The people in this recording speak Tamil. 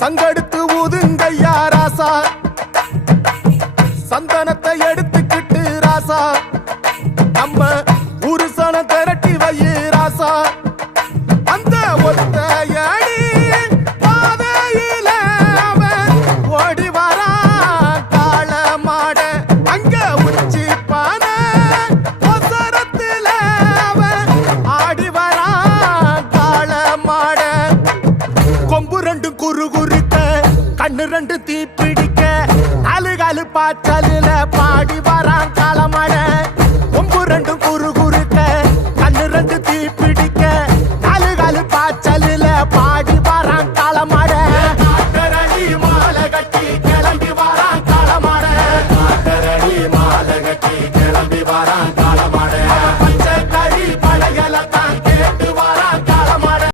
சங்கெடுத்து ஊதுங்கய்யா ராசா, சந்தனத்தை எடுத்துக்கிட்டு ராசா, நம்ம புருஷன திரட்டி வையே ராசா. அந்த ஒத்தையடி பாதையில அவன் ஓடி வரான் காள மாட, அங்க உச்சி பானை ஒசரத்துல அவன் ஆடி வரான் காள மாட. கொம்பு ரெண்டு குறு குறுக்க, கண்ணு ரெண்டு தீப்பிடிக்க, அழுகாலு பாச்சலில பாடி வரான் காள மாட. கொம்பு ரெண்டு குறு குறுக்க, கண்ணு ரெண்டு தீப்பிடிக்க, அழுகாலு பாச்சலில